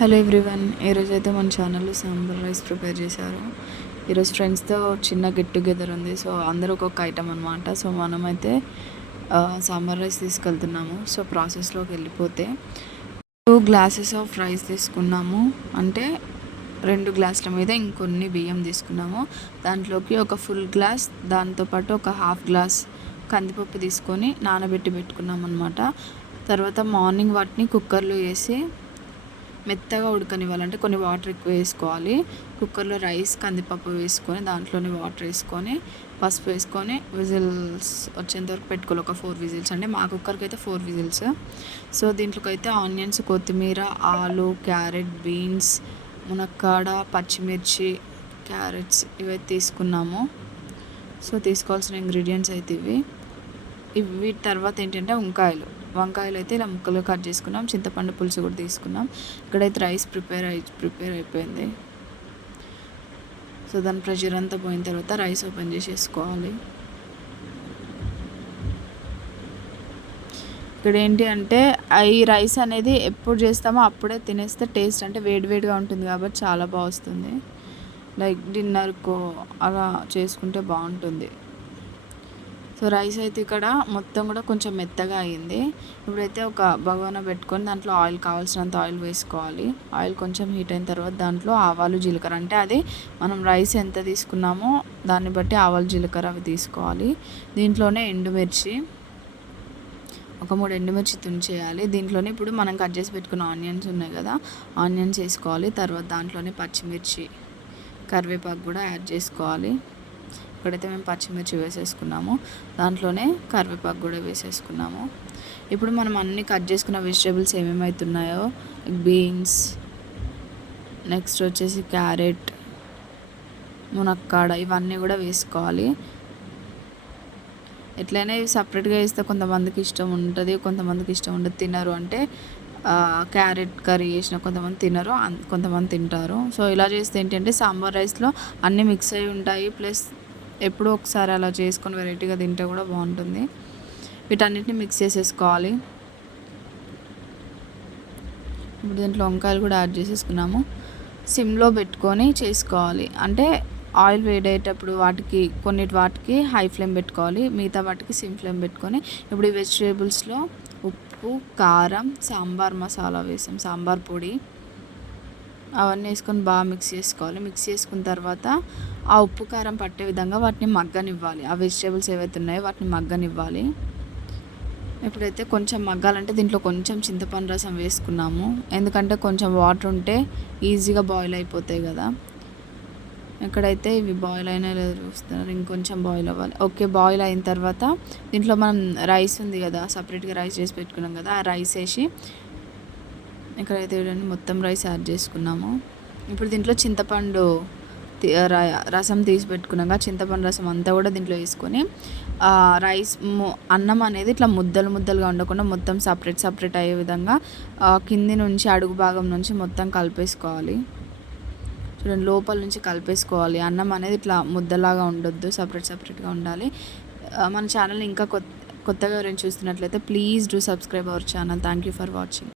Hello everyone, ఈరోజు అయితే మన ఛానల్లో సాంబార్ రైస్ ప్రిపేర్ చేశారు. ఈరోజు ఫ్రెండ్స్తో చిన్న గెట్ టుగెదర్ ఉంది. సో అందరూ ఒక్కొక్క ఐటమ్ అనమాట. సో మనమైతే సాంబార్ రైస్ తీసుకెళ్తున్నాము. సో ప్రాసెస్లోకి వెళ్ళిపోతే 2 గ్లాసెస్ ఆఫ్ రైస్ తీసుకున్నాము. అంటే 2 గ్లాసుల మీద ఇంకొన్ని బియ్యం తీసుకున్నాము. దాంట్లోకి ఒక ఫుల్ గ్లాస్, దాంతోపాటు ఒక హాఫ్ గ్లాస్ కందిపప్పు తీసుకొని నానబెట్టి పెట్టుకున్నాం అనమాట. తర్వాత మార్నింగ్ వాటిని కుక్కర్లో వేసి మెత్తగా ఉడకనివ్వాలంటే కొన్ని వాటర్ ఎక్కువ వేసుకోవాలి. కుక్కర్లో రైస్, కందిపప్పు వేసుకొని దాంట్లోనే వాటర్ వేసుకొని పసుపు వేసుకొని విజిల్స్ వచ్చేంత వరకు పెట్టుకోవాలి. ఒక 4 విజిల్స్ అంటే మా కుక్కర్కి అయితే 4 విజిల్స్. సో దీంట్లోకి అయితే ఆనియన్స్, కొత్తిమీర, ఆలు, క్యారెట్, బీన్స్, మునక్కాడ, పచ్చిమిర్చి, క్యారెట్స్ ఇవైతే తీసుకున్నాము. సో తీసుకోవాల్సిన ఇంగ్రీడియంట్స్ అయితే ఇవి తర్వాత ఏంటంటే వంకాయలు అయితే ఇలా ముక్కలు కట్ చేసుకున్నాం. చింతపండు పులుసు కూడా తీసుకున్నాం. ఇక్కడైతే రైస్ ప్రిపేర్ అయిపోయింది. సో దాని ప్రెషర్ అంతా పోయిన తర్వాత రైస్ ఓపెన్ చేసేసుకోవాలి. ఇక్కడ ఏంటి అంటే ఈ రైస్ అనేది ఎప్పుడు చేస్తామో అప్పుడే తినేస్తే టేస్ట్ అంటే వేడివేడిగా ఉంటుంది కాబట్టి చాలా బాగా వస్తుంది. లైక్ డిన్నర్కో అలా చేసుకుంటే బాగుంటుంది. సో రైస్ అయితే ఇక్కడ మొత్తం కూడా కొంచెం మెత్తగా అయ్యింది. ఇప్పుడైతే ఒక బగోనా పెట్టుకొని దాంట్లో కావాల్సినంత ఆయిల్ వేసుకోవాలి. ఆయిల్ కొంచెం హీట్ అయిన తర్వాత దాంట్లో ఆవాలు, జీలకర్ర, అంటే అది మనం రైస్ ఎంత తీసుకున్నామో దాన్ని బట్టి ఆవాలు, జీలకర్ర అవి తీసుకోవాలి. దీంట్లోనే ఎండుమిర్చి, ఒక 3 ఎండుమిర్చి తుంచేయాలి. దీంట్లోనే ఇప్పుడు మనం కట్ చేసి పెట్టుకున్న ఆనియన్స్ ఉన్నాయి కదా, ఆనియన్స్ వేసుకోవాలి. తర్వాత దాంట్లోనే పచ్చిమిర్చి, కరివేపాకు కూడా యాడ్ చేసుకోవాలి. ఇక్కడైతే మేము పచ్చిమిర్చి వేసేసుకున్నాము. దాంట్లోనే కరివేపాకు కూడా వేసేసుకున్నాము. ఇప్పుడు మనం అన్నీ కట్ చేసుకున్న వెజిటేబుల్స్ ఏమేమవుతున్నాయో, బీన్స్, నెక్స్ట్ వచ్చేసి క్యారెట్, మునక్కాడ, ఇవన్నీ కూడా వేసుకోవాలి. ఎట్లయినా ఇవి సపరేట్గా వేస్తే కొంతమందికి ఇష్టం ఉంటుంది, కొంతమందికి ఇష్టం ఉండదు, తినరు. అంటే క్యారెట్ కర్రీ చేసిన కొంతమంది తినరు, కొంతమంది తింటారు. సో ఇలా చేస్తే ఏంటంటే సాంబార్ రైస్లో అన్నీ మిక్స్ అయి ఉంటాయి. ప్లస్ ఎప్పుడో ఒకసారి అలా చేసుకొని వెరైటీగా తింటే కూడా బాగుంటుంది. వీటన్నిటిని మిక్స్ చేసేసుకోవాలి. ఇప్పుడు దీంట్లో వంకాయలు కూడా యాడ్ చేసేసుకున్నాము. సిమ్లో పెట్టుకొని చేసుకోవాలి. అంటే ఆయిల్ వేడేటప్పుడు వాటికి హై ఫ్లేమ్ పెట్టుకోవాలి, మిగతా వాటికి సిమ్ ఫ్లేమ్ పెట్టుకొని ఇప్పుడు ఈ వెజిటేబుల్స్లో ఉప్పు, కారం, సాంబార్ మసాలా వేసాం, సాంబార్ పొడి, అవన్నీ వేసుకొని బాగా మిక్స్ చేసుకోవాలి. మిక్స్ చేసుకున్న తర్వాత ఆ ఉప్పు, కారం పట్టే విధంగా వాటిని మగ్గనివ్వాలి. ఆ వెజిటేబుల్స్ ఏవైతే ఉన్నాయో వాటిని మగ్గనివ్వాలి. ఇప్పుడైతే కొంచెం మగ్గాలంటే దీంట్లో కొంచెం చింతపండు రసం వేసుకున్నాము. ఎందుకంటే కొంచెం వాటర్ ఉంటే ఈజీగా బాయిల్ అయిపోతాయి కదా. ఇక్కడైతే ఇవి బాయిల్ అయినా లేదు చూస్తున్నారు, ఇంకొంచెం బాయిల్ అవ్వాలి. ఓకే, బాయిల్ అయిన తర్వాత దీంట్లో మనం రైస్ ఉంది కదా, సపరేట్గా రైస్ చేసి పెట్టుకున్నాం కదా, ఆ రైస్ వేసి ఇక్కడైతే మొత్తం రైస్ యాడ్ చేసుకున్నాము. ఇప్పుడు దీంట్లో చింతపండు రసం తీసి పెట్టుకున్నాక చింతపండు రసం అంతా కూడా దీంట్లో వేసుకొని రైస్ అన్నం అనేది ఇట్లా ముద్దలుగా ఉండకుండా మొత్తం సపరేట్ అయ్యే విధంగా కింది నుంచి అడుగు భాగం నుంచి మొత్తం కలిపేసుకోవాలి. చూడండి, లోపల నుంచి కలిపేసుకోవాలి. అన్నం అనేది ఇట్లా ముద్దలాగా ఉండొద్దు, సపరేట్గా ఉండాలి. మన ఛానల్ని ఇంకా కొత్తగా ఎవరైనా చూస్తున్నట్లయితే please do subscribe our channel. Thank you for watching.